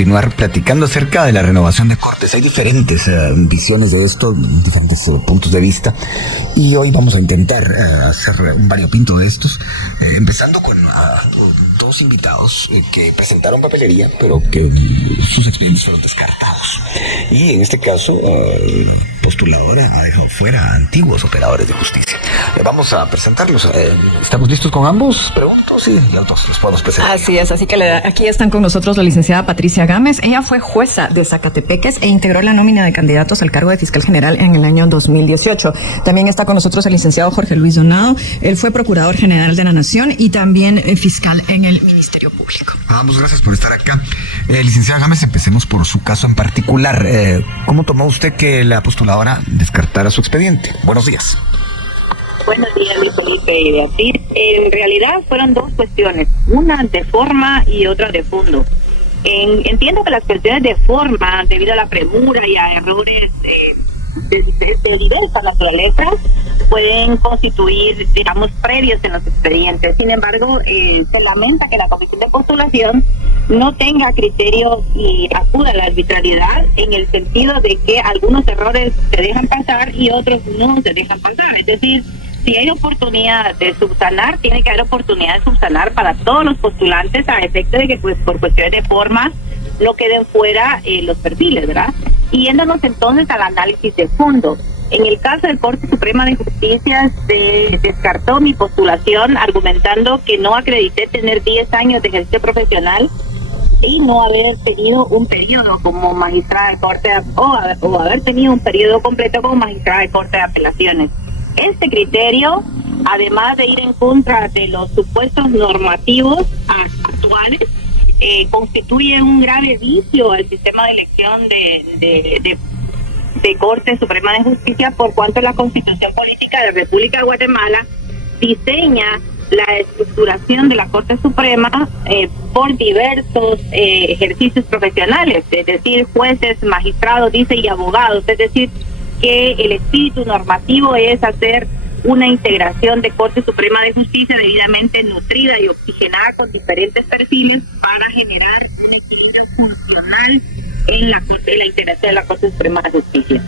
continuar platicando acerca de la renovación de Cortes. Hay diferentes visiones de esto, diferentes puntos de vista, y hoy vamos a intentar hacer un variopinto de estos, empezando con dos invitados que presentaron papelería, pero que sus expedientes fueron descartados. Y en este caso, la postuladora ha dejado fuera a antiguos operadores de justicia. Vamos a presentarlos. ¿Estamos listos con ambos? Pregunto, sí, y otros los podemos presentar. Así es, así que aquí están con nosotros la licenciada Patricia Gámez. Ella fue jueza de Zacatepeques e integró la nómina de candidatos al cargo de fiscal general en el año 2018. También está con nosotros el licenciado Jorge Luis Donado. Él fue procurador general de la Nación y también fiscal en el Ministerio Público. Vamos, gracias por estar acá. Licenciada Gámez, empecemos por su caso en particular. ¿Cómo tomó usted que la postuladora descartara su expediente? Buenos días. Buenos días, Luis Felipe y Beatriz. En realidad fueron dos cuestiones, una de forma y otra de fondo. Entiendo que las cuestiones de forma, debido a la premura y a errores de diversa naturaleza, pueden constituir, digamos, previos en los expedientes. Sin embargo, se lamenta que la Comisión de Postulación no tenga criterio y acuda a la arbitrariedad, en el sentido de que algunos errores se dejan pasar y otros no se dejan pasar. Es decir, si hay oportunidad de subsanar, tiene que haber oportunidad de subsanar para todos los postulantes, a efecto de que, pues, por cuestiones de forma no queden fuera los perfiles, ¿verdad? Y yéndonos entonces al análisis de fondo. En el caso del Corte Suprema de Justicia, se descartó mi postulación argumentando que no acredité tener 10 años de ejercicio profesional y no haber tenido un periodo como magistrada de Corte o haber tenido un periodo completo como magistrada de Corte de Apelaciones. Este criterio, además de ir en contra de los supuestos normativos actuales, constituye un grave vicio al sistema de elección de Corte Suprema de Justicia, por cuanto la Constitución Política de la República de Guatemala diseña la estructuración de la Corte Suprema por diversos ejercicios profesionales, es decir, jueces, magistrados, dice, y abogados. Es decir, que el espíritu normativo es hacer una integración de Corte Suprema de Justicia debidamente nutrida y oxigenada con diferentes perfiles para generar un equilibrio funcional en la integración de la Corte Suprema de Justicia.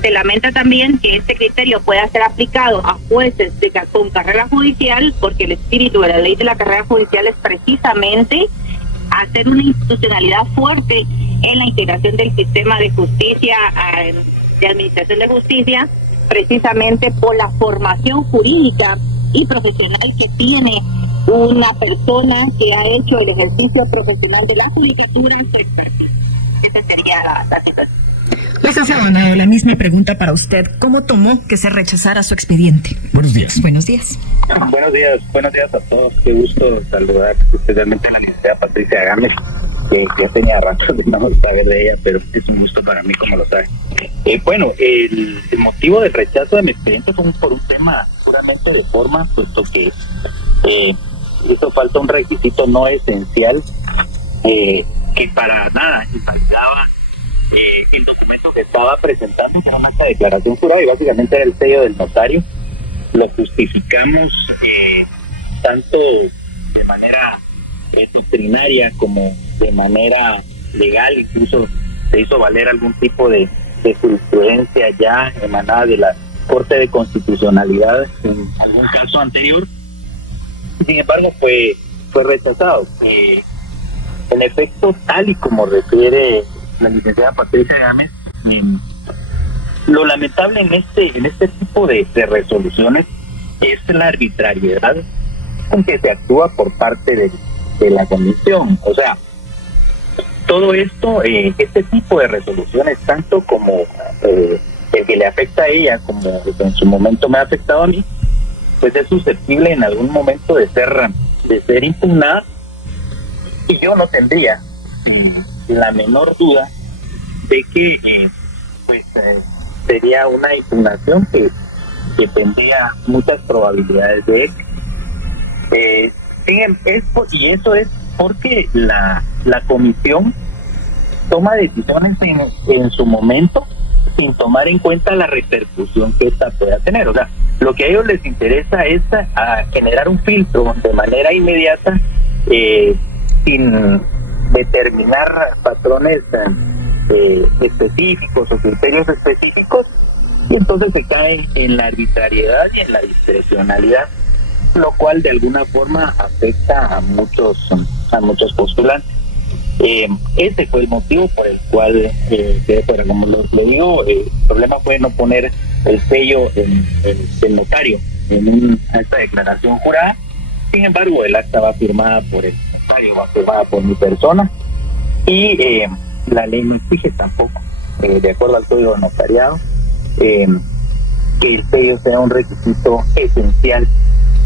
Se lamenta también que este criterio pueda ser aplicado a jueces con carrera judicial, porque el espíritu de la ley de la carrera judicial es precisamente hacer una institucionalidad fuerte en la integración del sistema de justicia, de administración de justicia, precisamente por la formación jurídica y profesional que tiene una persona que ha hecho el ejercicio profesional de la judicatura en su expertise. Esa sería la situación. Licenciado Donado, la misma pregunta para usted. ¿Cómo tomó que se rechazara su expediente? Buenos días. Buenos días. Buenos días a todos. Qué gusto saludar especialmente a la licenciada Patricia Gámez, que ya tenía rato de no saber de ella, pero es un gusto para mí, como lo sabe. El motivo del rechazo de mi expediente fue por un tema puramente de forma, puesto que hizo falta un requisito no esencial que para nada impactaba el documento que estaba presentando, que era una declaración jurada y básicamente era el sello del notario. Lo justificamos tanto de manera doctrinaria como de manera legal, incluso se hizo valer algún tipo de jurisprudencia ya emanada de la Corte de Constitucionalidad en algún caso anterior. Sin embargo, fue rechazado. En efecto, tal y como refiere la licenciada Patricia Gámez, lo lamentable en este tipo de resoluciones es la arbitrariedad con que se actúa por parte de la comisión. O sea, todo esto, este tipo de resoluciones, tanto como el que le afecta a ella, como en su momento me ha afectado a mí, pues es susceptible en algún momento de ser impugnada, y yo no tendría la menor duda de que sería una impugnación que tendría muchas probabilidades de éxito. Y eso es porque la comisión toma decisiones en su momento sin tomar en cuenta la repercusión que esta pueda tener. O sea, lo que a ellos les interesa es generar un filtro de manera inmediata, sin determinar patrones específicos o criterios específicos, y entonces se cae en la arbitrariedad y en la discrecionalidad, lo cual de alguna forma afecta a muchos postulantes. Ese fue el motivo por el cual quedé fuera. Como le digo, el problema fue no poner el sello del notario en esta declaración jurada. Sin embargo, el acta va firmada por el notario, va firmada por mi persona, y la ley no exige tampoco, de acuerdo al código de notariado, que el sello sea un requisito esencial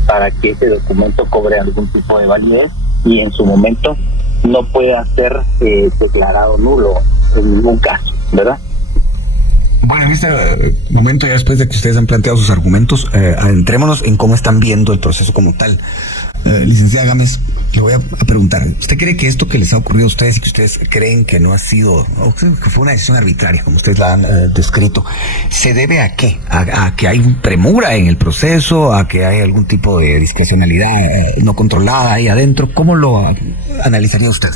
para que ese documento cobre algún tipo de validez y en su momento no pueda ser declarado nulo en ningún caso, ¿verdad? Bueno, en este momento, ya después de que ustedes han planteado sus argumentos, adentrémonos en cómo están viendo el proceso como tal. Licenciada Gámez, le voy a preguntar, ¿usted cree que esto que les ha ocurrido a ustedes y que ustedes creen que no ha sido, o que fue una decisión arbitraria, como ustedes la han descrito, se debe a qué? ¿A que hay premura en el proceso? ¿A que hay algún tipo de discrecionalidad no controlada ahí adentro? ¿Cómo lo analizaría usted?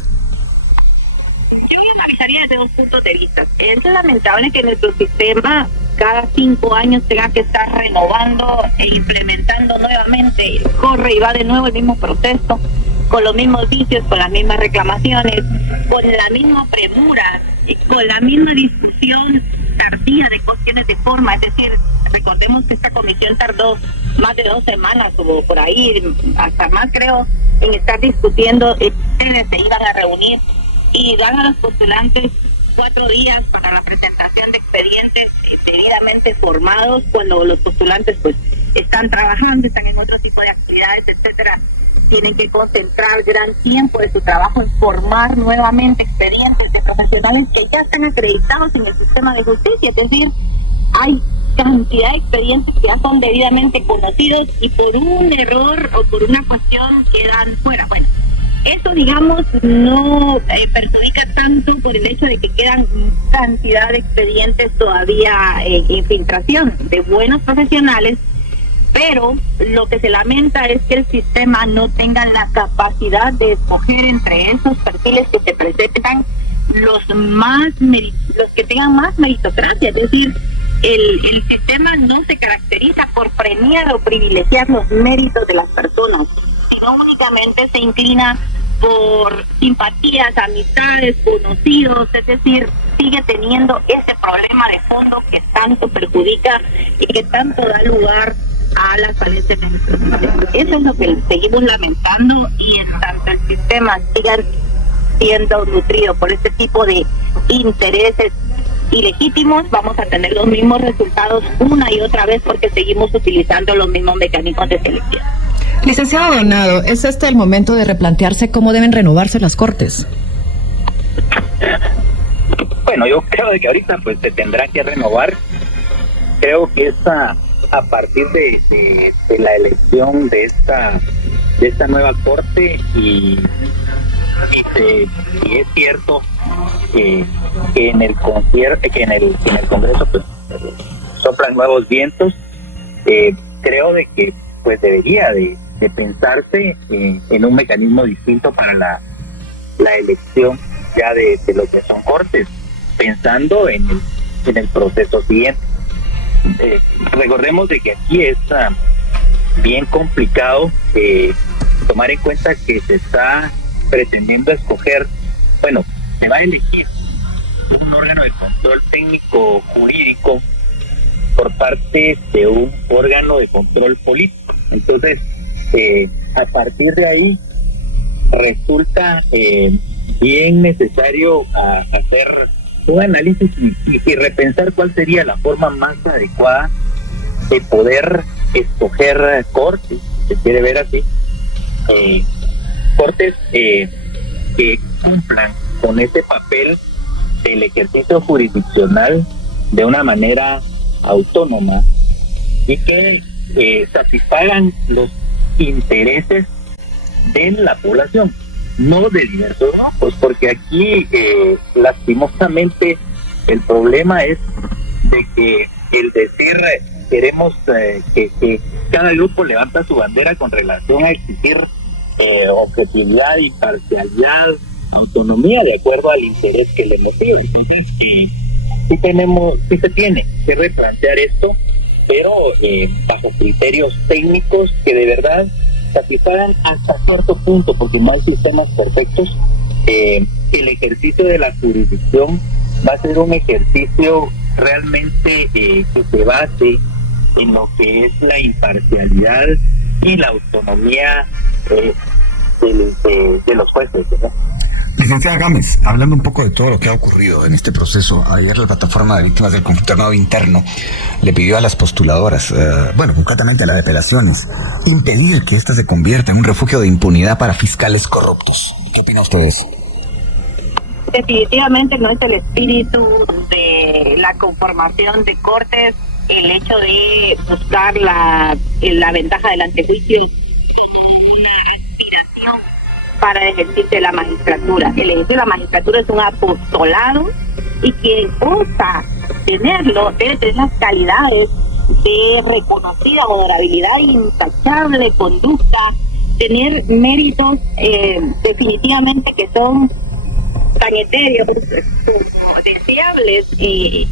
Desde dos puntos de vista. Es lamentable que nuestro sistema cada 5 años tenga que estar renovando e implementando nuevamente, corre y va de nuevo el mismo proceso, con los mismos vicios, con las mismas reclamaciones, con la misma premura y con la misma discusión tardía de cuestiones de forma. Es decir, recordemos que esta comisión tardó más de 2 semanas o por ahí, hasta más creo, en estar discutiendo. Ustedes se iban a reunir y dan a los postulantes 4 días para la presentación de expedientes debidamente formados, cuando los postulantes pues están trabajando, están en otro tipo de actividades, etcétera. Tienen que concentrar gran tiempo de su trabajo en formar nuevamente expedientes de profesionales que ya están acreditados en el sistema de justicia. Es decir, hay cantidad de expedientes que ya son debidamente conocidos y por un error o por una cuestión quedan fuera. Bueno, eso, digamos, no perjudica tanto por el hecho de que quedan cantidad de expedientes todavía en infiltración de buenos profesionales, pero lo que se lamenta es que el sistema no tenga la capacidad de escoger entre esos perfiles que se presentan los que tengan más meritocracia. Es decir, el sistema no se caracteriza por premiar o privilegiar los méritos de las personas, sino únicamente se inclina por simpatías, amistades, conocidos. Es decir, sigue teniendo ese problema de fondo que tanto perjudica y que tanto da lugar a las falencias. Eso es lo que seguimos lamentando, y en tanto el sistema siga siendo nutrido por este tipo de intereses ilegítimos, vamos a tener los mismos resultados una y otra vez, porque seguimos utilizando los mismos mecanismos de selección. Licenciado Donado, ¿es este el momento de replantearse cómo deben renovarse las Cortes? Bueno, yo creo que ahorita pues se tendrá que renovar. Creo que a partir de la elección de esta nueva Corte, y es cierto que en el Congreso pues soplan nuevos vientos, creo de que pues debería de pensarse en un mecanismo distinto para la elección ya de lo que son Cortes, pensando en el proceso siguiente. Recordemos de que aquí es bien complicado tomar en cuenta que se está pretendiendo escoger, bueno, se va a elegir un órgano de control técnico jurídico por parte de un órgano de control político. Entonces, a partir de ahí resulta bien necesario hacer un análisis y repensar cuál sería la forma más adecuada de poder escoger cortes, si se quiere ver así, cortes que cumplan con ese papel del ejercicio jurisdiccional de una manera autónoma y que satisfagan los intereses de la población, no de diversos grupos, porque aquí lastimosamente el problema es de que el decir queremos que cada grupo levanta su bandera con relación a exigir objetividad, imparcialidad, autonomía de acuerdo al interés que le motive. Entonces, sí se tiene que replantear esto, pero bajo criterios técnicos que de verdad satisfagan hasta cierto punto, porque no hay sistemas perfectos. El ejercicio de la jurisdicción va a ser un ejercicio realmente que se base en lo que es la imparcialidad y la autonomía de los jueces, ¿verdad? Licenciada Gámez, hablando un poco de todo lo que ha ocurrido en este proceso, ayer la plataforma de víctimas del conflicto armado interno le pidió a las postuladoras, concretamente a las de apelaciones, impedir que ésta se convierta en un refugio de impunidad para fiscales corruptos. ¿Qué opina usted de eso? Definitivamente no es el espíritu de la conformación de cortes el hecho de buscar la ventaja del antejuicio como una aspiración para el ejercicio de la magistratura. El ejercicio de la magistratura es un apostolado y quien osa tenerlo debe tener las calidades de reconocida honorabilidad intachable, conducta, tener méritos definitivamente que son tan etéreos como deseables: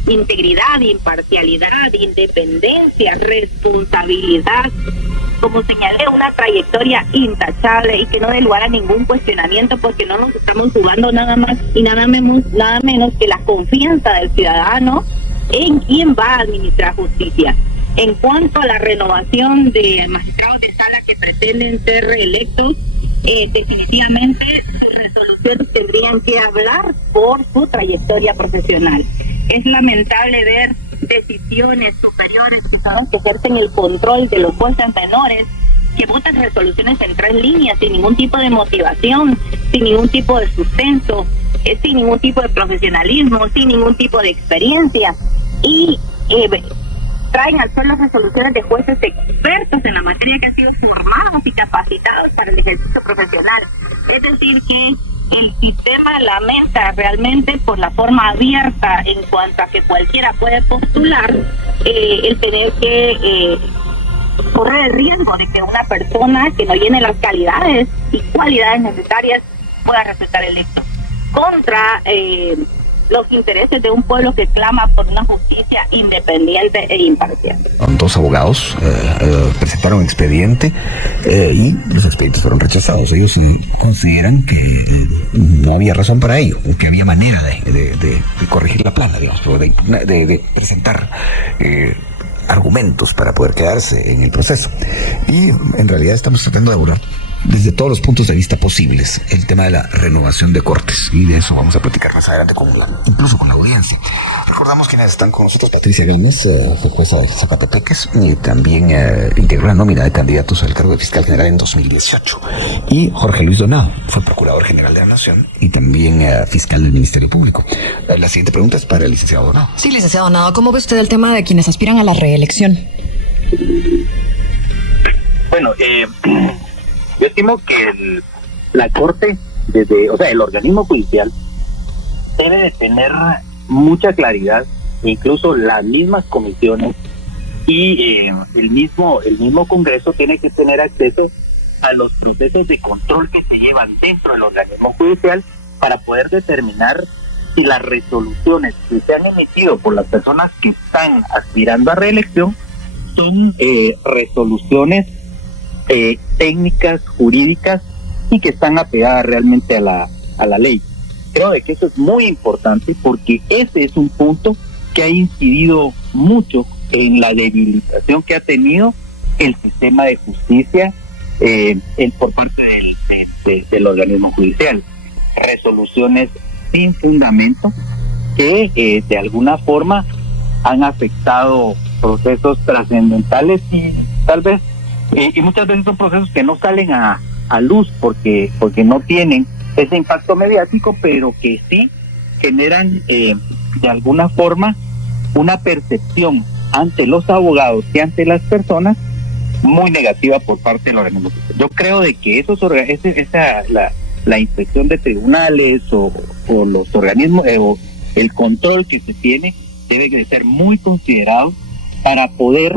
integridad, imparcialidad, independencia, responsabilidad. Como señalé, una trayectoria intachable y que no dé lugar a ningún cuestionamiento, porque no nos estamos jugando nada más y nada menos que la confianza del ciudadano en quién va a administrar justicia. En cuanto a la renovación de magistrados de sala que pretenden ser reelectos, definitivamente sus resoluciones tendrían que hablar por su trayectoria profesional. Es lamentable ver decisiones superiores que son las que ejercen el control de los jueces menores, que votan resoluciones en 3 líneas sin ningún tipo de motivación, sin ningún tipo de sustento, sin ningún tipo de profesionalismo, sin ningún tipo de experiencia, y traen al suelo resoluciones de jueces expertos en la materia, que han sido formados y capacitados para el ejercicio profesional. Es decir, que el sistema lamenta realmente por la forma abierta en cuanto a que cualquiera puede postular, el tener que correr el riesgo de que una persona que no llene las calidades y cualidades necesarias pueda resultar electo contra los intereses de un pueblo que clama por una justicia independiente e imparcial. 2 abogados presentaron expediente y los expedientes fueron rechazados. Ellos consideran que no había razón para ello, que había manera de corregir la plana, digamos, de presentar argumentos para poder quedarse en el proceso. Y en realidad estamos tratando de abordar desde todos los puntos de vista posibles el tema de la renovación de cortes, y de eso vamos a platicar más adelante incluso con la audiencia. Recordamos quienes están con nosotros: Patricia Gámez, fue jueza de Zacatepeques y también integró la nómina de candidatos al cargo de fiscal general en 2018, y Jorge Luis Donado fue procurador general de la Nación y también fiscal del Ministerio Público. La siguiente pregunta es para el licenciado Donado. Sí, licenciado Donado, ¿cómo ve usted el tema de quienes aspiran a la reelección? Bueno, yo estimo que la Corte, el organismo judicial, debe de tener mucha claridad, incluso las mismas comisiones y el mismo Congreso tiene que tener acceso a los procesos de control que se llevan dentro del organismo judicial para poder determinar si las resoluciones que se han emitido por las personas que están aspirando a reelección son resoluciones técnicas, jurídicas, y que están apegadas realmente a la ley. Creo que eso es muy importante, porque ese es un punto que ha incidido mucho en la debilitación que ha tenido el sistema de justicia por parte del organismo judicial. Resoluciones sin fundamento que de alguna forma han afectado procesos trascendentales, y tal vez y muchas veces son procesos que no salen a luz porque no tienen ese impacto mediático, pero que sí generan de alguna forma una percepción ante los abogados y ante las personas muy negativa por parte del organismo. Yo creo de que la inspección de tribunales o los organismos o el control que se tiene debe de ser muy considerado para poder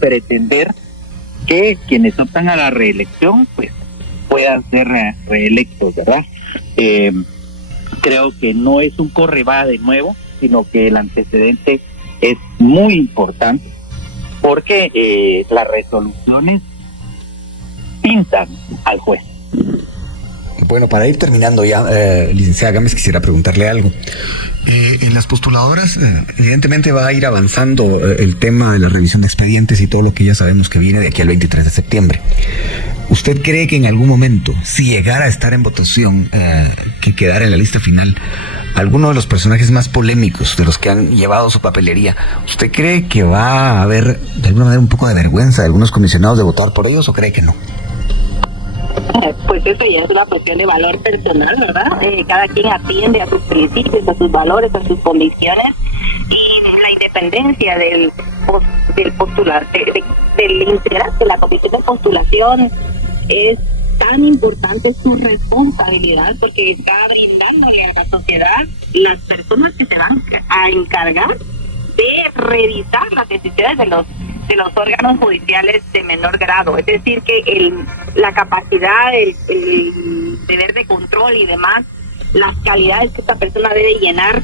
pretender que quienes optan a la reelección pues puedan ser reelectos, ¿verdad? Creo que no es un corre-va de nuevo, sino que el antecedente es muy importante, porque las resoluciones pintan al juez. Bueno, para ir terminando ya, licenciada Gámez, quisiera preguntarle algo. En las postuladoras, evidentemente va a ir avanzando el tema de la revisión de expedientes y todo lo que ya sabemos que viene de aquí al 23 de septiembre. ¿Usted cree que en algún momento, si llegara a estar en votación, que quedara en la lista final, alguno de los personajes más polémicos de los que han llevado su papelería, ¿usted cree que va a haber de alguna manera un poco de vergüenza de algunos comisionados de votar por ellos o cree que no? Pues eso ya es una cuestión de valor personal, ¿verdad? Cada quien atiende a sus principios, a sus valores, a sus convicciones, y la independencia del postular, del integrante de la comisión de postulación es tan importante su responsabilidad, porque está brindándole a la sociedad las personas que se van a encargar de revisar las decisiones de los órganos judiciales de menor grado. Es decir, que la capacidad, el deber de control y demás, las calidades que esta persona debe llenar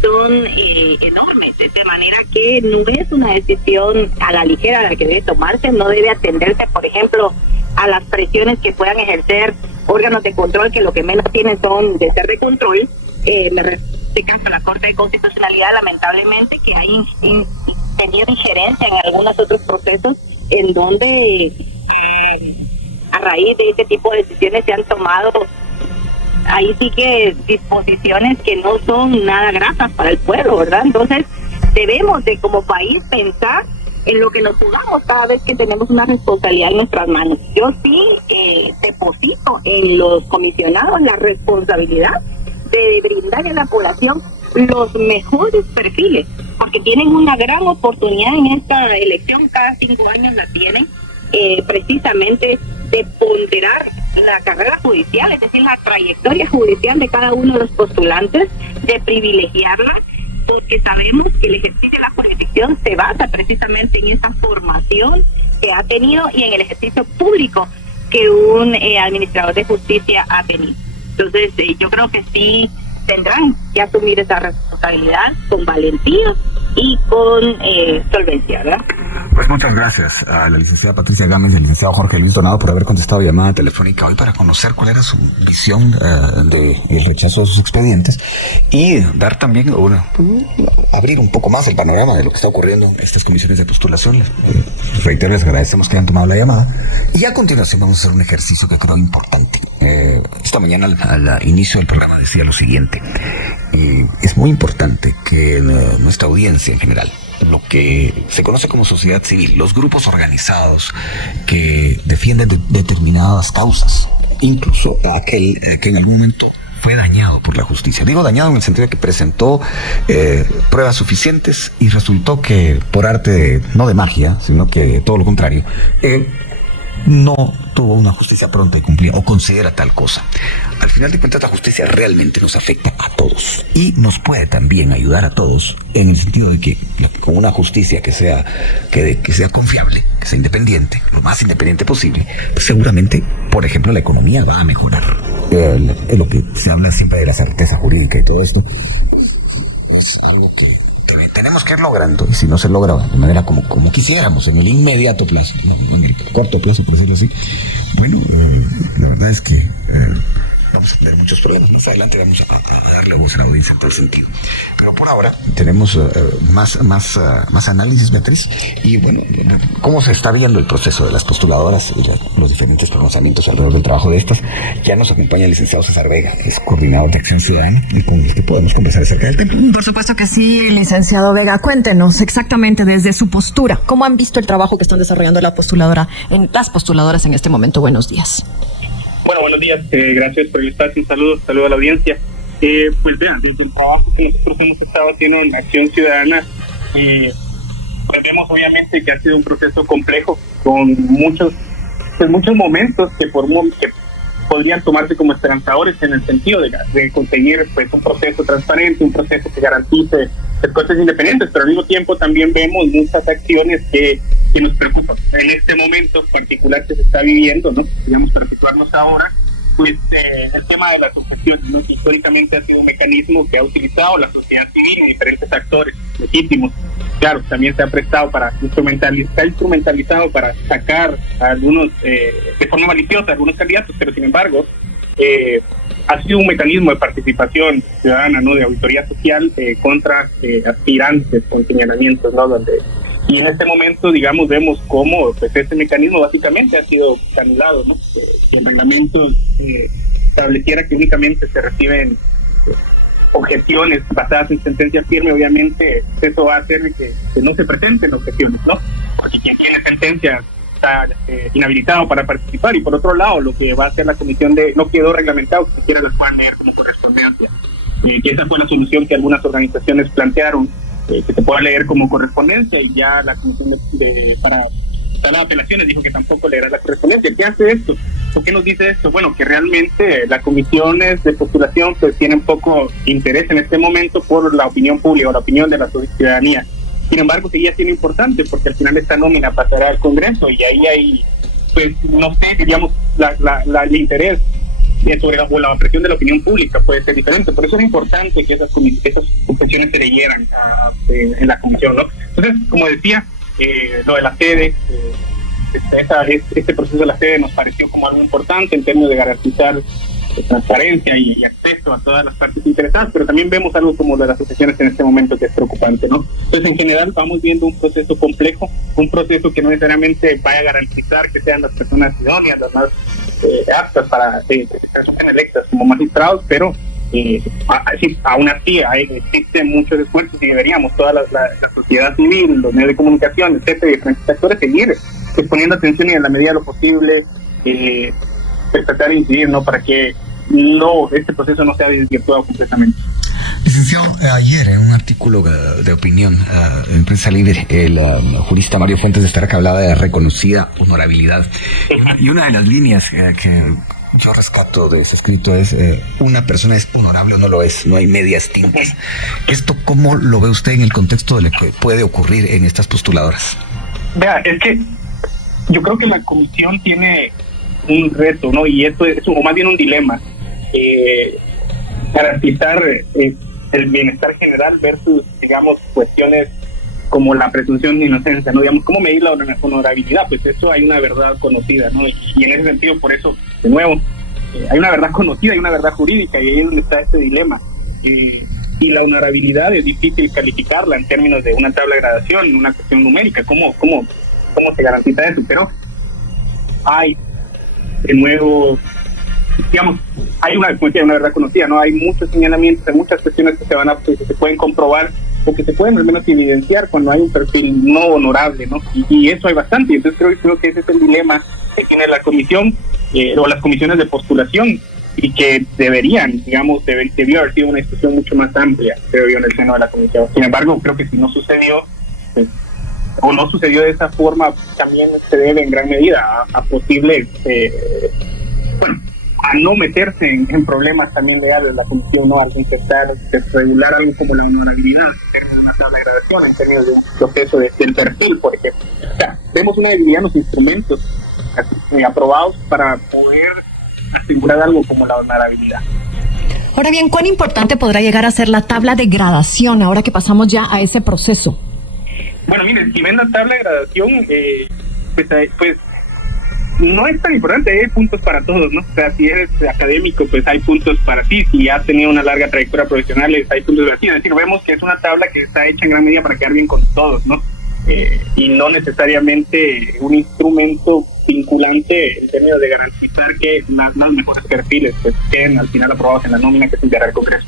son enormes, de manera que no es una decisión a la ligera la que debe tomarse, no debe atenderse, por ejemplo, a las presiones que puedan ejercer órganos de control, que lo que menos tienen son de ser de control. Este caso, la Corte de Constitucionalidad, lamentablemente, que hay tenido injerencia en algunos otros procesos en donde a raíz de este tipo de decisiones se han tomado ahí sí que disposiciones que no son nada gratas para el pueblo, ¿verdad? Entonces debemos de como país pensar en lo que nos jugamos cada vez que tenemos una responsabilidad en nuestras manos. Yo sí deposito en los comisionados la responsabilidad de brindar a la población los mejores perfiles, porque tienen una gran oportunidad en esta elección, cada 5 años la tienen, precisamente de ponderar la carrera judicial, es decir, la trayectoria judicial de cada uno de los postulantes, de privilegiarla, porque sabemos que el ejercicio de la jurisdicción se basa precisamente en esa formación que ha tenido y en el ejercicio público que un administrador de justicia ha tenido. Entonces, yo creo que sí tendrán que asumir esa responsabilidad con valentía y con solvencia, ¿verdad? Pues muchas gracias a la licenciada Patricia Gámez y al licenciado Jorge Luis Donado por haber contestado llamada telefónica hoy para conocer cuál era su visión del rechazo de sus expedientes y dar también abrir un poco más el panorama de lo que está ocurriendo en estas comisiones de postulación. Reitero, les agradecemos que hayan tomado la llamada y a continuación vamos a hacer un ejercicio que creo importante. Esta mañana al inicio del programa decía lo siguiente: es muy importante que nuestra audiencia en general, lo que se conoce como sociedad civil, los grupos organizados que defienden determinadas causas, incluso aquel que en algún momento fue dañado por la justicia. Digo dañado en el sentido de que presentó pruebas suficientes y resultó que por arte, no de magia, sino que todo lo contrario, no tuvo una justicia pronta y cumplida, o considera tal cosa. Al final de cuentas, la justicia realmente nos afecta a todos y nos puede también ayudar a todos en el sentido de que con una justicia que sea confiable, que sea independiente, lo más independiente posible, pues seguramente, por ejemplo, la economía va a mejorar. Lo que se habla siempre de la certeza jurídica y todo esto es algo que tenemos que ir logrando, y si no se logra de manera como quisiéramos en el inmediato plazo, no, en el corto plazo, por decirlo así, bueno, la verdad es que vamos a tener muchos problemas. Más adelante vamos a darle voz a la audiencia en todo sentido. Pero por ahora tenemos más análisis, Beatriz, y bueno, cómo se está viendo el proceso de las postuladoras y los diferentes pronunciamientos alrededor del trabajo de estas. Ya nos acompaña el licenciado César Vega, que es coordinador de Acción Ciudadana, y con el que podemos conversar acerca del tema. Por supuesto que sí, licenciado Vega. Cuéntenos exactamente desde su postura, ¿cómo han visto el trabajo que están desarrollando las postuladoras en este momento? Buenos días. Bueno, buenos días, gracias por el espacio, un saludo a la audiencia. Pues vean, desde el trabajo que nosotros hemos estado haciendo en Acción Ciudadana, vemos obviamente que ha sido un proceso complejo, con muchos momentos que podrían tomarse como esperanzadores en el sentido de conseguir pues un proceso transparente, un proceso que garantice cortes independientes, pero al mismo tiempo también vemos muchas acciones que nos preocupan. En este momento particular que se está viviendo, ¿no? Digamos, para situarnos ahora, pues el tema de las sucesiones, ¿no? Que históricamente ha sido un mecanismo que ha utilizado la sociedad civil y diferentes actores legítimos. Claro, también se ha prestado para instrumentalizado para sacar a algunos, de forma maliciosa, a algunos candidatos, pero sin embargo, ha sido un mecanismo de participación ciudadana, ¿no? De auditoría social contra aspirantes con señalamientos, ¿no? Y en este momento, digamos, vemos cómo pues, este mecanismo básicamente ha sido anulado, ¿no? Que el reglamento estableciera que únicamente se reciben objeciones basadas en sentencia firme. Obviamente eso va a hacer que no se presenten objeciones, ¿no? Porque quien tiene sentencia está inhabilitado para participar. Y por otro lado, lo que va a hacer la comisión no quedó reglamentado, que siquiera las puedan leer como correspondencia. Que esa fue la solución que algunas organizaciones plantearon, que se pueda leer como correspondencia, y ya la comisión para las apelaciones dijo que tampoco leerá la correspondencia. ¿Qué hace esto? ¿Por qué nos dice esto? Bueno, que realmente las comisiones de postulación pues tienen poco interés en este momento por la opinión pública o la opinión de la ciudadanía. Sin embargo, seguía siendo importante porque al final esta nómina pasará al Congreso y ahí hay, pues no sé, digamos, el interés sobre la presión de la opinión pública puede ser diferente. Por eso es importante que esas confesiones se leyeran en la comisión, ¿no? Entonces, como decía, lo de la sede, este proceso de la sede nos pareció como algo importante en términos de garantizar transparencia y acceso a todas las partes interesadas, pero también vemos algo como lo de las asociaciones en este momento que es preocupante, ¿no? Entonces, en general, vamos viendo un proceso complejo, un proceso que no necesariamente vaya a garantizar que sean las personas idóneas, las más aptas para ser electas como magistrados, pero aún así existen muchos esfuerzos y deberíamos toda la sociedad civil, los medios de comunicación, etcétera, diferentes actores seguir poniendo atención y en la medida de lo posible tratar de incidir, ¿no? Para que este proceso no sea desvirtuado completamente. Licenciado, ayer en un artículo de opinión en Prensa Libre, el jurista Mario Fuentes de Stark hablaba de reconocida honorabilidad. Y una de las líneas que yo rescato de ese escrito es una persona es honorable o no lo es, no hay medias tintas. ¿Esto cómo lo ve usted en el contexto de lo que puede ocurrir en estas postuladoras? Vea, es que yo creo que la comisión tiene un reto, ¿no? Y esto es, o más bien un dilema, garantizar el bienestar general versus, digamos, cuestiones como la presunción de inocencia, ¿no? Digamos, ¿cómo medir la honorabilidad? Pues eso hay una verdad conocida, ¿no? Y en ese sentido, por eso, de nuevo, hay una verdad conocida y una verdad jurídica, y ahí es donde está este dilema. Y la honorabilidad es difícil calificarla en términos de una tabla de gradación, una cuestión numérica. ¿Cómo se garantiza eso? Pero hay, de nuevo, digamos, hay una verdad conocida, ¿no? Hay muchos señalamientos, hay muchas cuestiones que se pueden comprobar o que se pueden al menos evidenciar cuando hay un perfil no honorable, ¿no? Y eso hay bastante. Entonces creo que ese es el dilema que tiene la comisión o las comisiones de postulación, y que debió haber sido una discusión mucho más amplia, creo yo, en el seno de la comisión. Sin embargo, creo que si no sucedió, pues, o no sucedió de esa forma, también se debe en gran medida a posibles, a no meterse en problemas también legales de la comisión, ¿no? Al intentar regular algo como la honorabilidad, una tabla de gradación en términos de un proceso del perfil, por ejemplo. O sea, vemos una debilidad en los instrumentos aprobados para poder asegurar algo como la honorabilidad. Ahora bien, ¿cuán importante podrá llegar a ser la tabla de gradación ahora que pasamos ya a ese proceso? Bueno, miren, si ven la tabla de gradación, pues no es tan importante, hay puntos para todos, ¿no? O sea, si eres académico, pues hay puntos para ti, si has tenido una larga trayectoria profesional, hay puntos para ti. Es decir, vemos que es una tabla que está hecha en gran medida para quedar bien con todos, ¿no? Y no necesariamente un instrumento vinculante en términos de garantizar que los mejores perfiles pues queden al final aprobados en la nómina que se enviará al Congreso.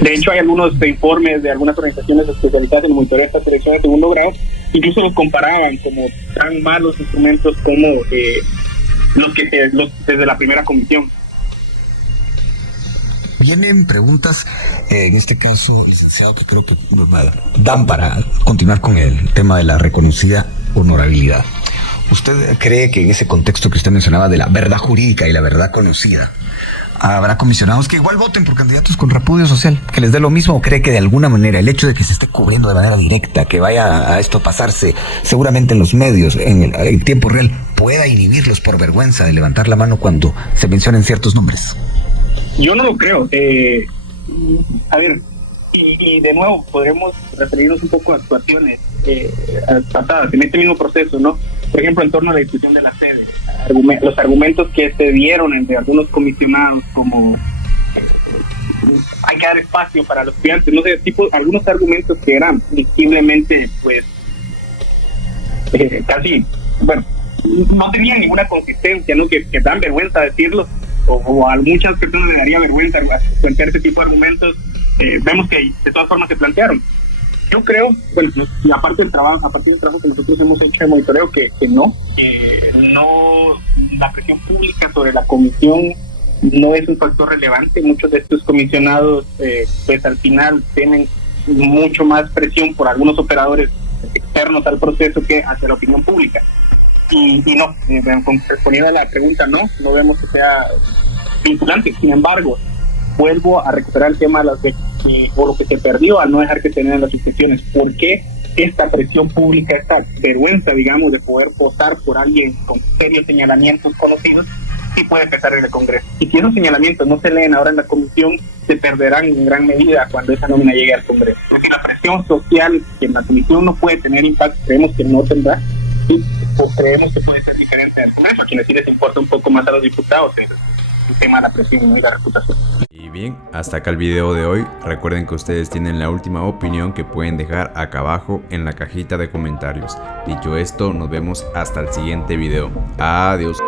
De hecho, hay algunos informes de algunas organizaciones especializadas en el monitoreo de esta selección de segundo grado, incluso los comparaban como tan malos instrumentos como los desde la primera comisión. Vienen preguntas, en este caso, licenciado, que creo que dan para continuar con el tema de la reconocida honorabilidad. ¿Usted cree que en ese contexto que usted mencionaba de la verdad jurídica y la verdad conocida, habrá comisionados que igual voten por candidatos con repudio social, que les dé lo mismo, o cree que de alguna manera el hecho de que se esté cubriendo de manera directa, que vaya a esto pasarse seguramente en los medios, en tiempo real, pueda inhibirlos por vergüenza de levantar la mano cuando se mencionen ciertos nombres? Yo no lo creo. A ver, y de nuevo podremos referirnos un poco a actuaciones pasadas en este mismo proceso, ¿no? Por ejemplo, en torno a la discusión de la sede, los argumentos que se dieron entre algunos comisionados, como hay que dar espacio para los estudiantes, no sé, algunos argumentos que eran visiblemente, pues, casi, bueno, no tenían ninguna consistencia, ¿no? Que dan vergüenza decirlo, o a muchas personas les daría vergüenza plantear ese tipo de argumentos. Vemos que de todas formas se plantearon. Yo creo, bueno, y a partir del trabajo que nosotros hemos hecho de monitoreo, que no, la presión pública sobre la comisión no es un factor relevante. Muchos de estos comisionados, pues al final tienen mucho más presión por algunos operadores externos al proceso que hacia la opinión pública. Y no, respondiendo a la pregunta, no vemos que sea vinculante. Sin embargo, vuelvo a recuperar el tema de o lo que se perdió al no dejar que se den las instituciones. ¿Por qué esta presión pública, esta vergüenza, digamos, de poder votar por alguien con serios señalamientos conocidos, sí puede pesar en el Congreso? Y si esos señalamientos no se leen ahora en la comisión, se perderán en gran medida cuando esa nómina llegue al Congreso. Es decir, la presión social que en la comisión no puede tener impacto, creemos que no tendrá, y pues creemos que puede ser diferente en el Congreso, a quienes sí les importa un poco más a los diputados el tema de la presión y la reputación. Y bien, hasta acá el video de hoy. Recuerden que ustedes tienen la última opinión que pueden dejar acá abajo en la cajita de comentarios. Dicho esto, nos vemos hasta el siguiente video. Adiós.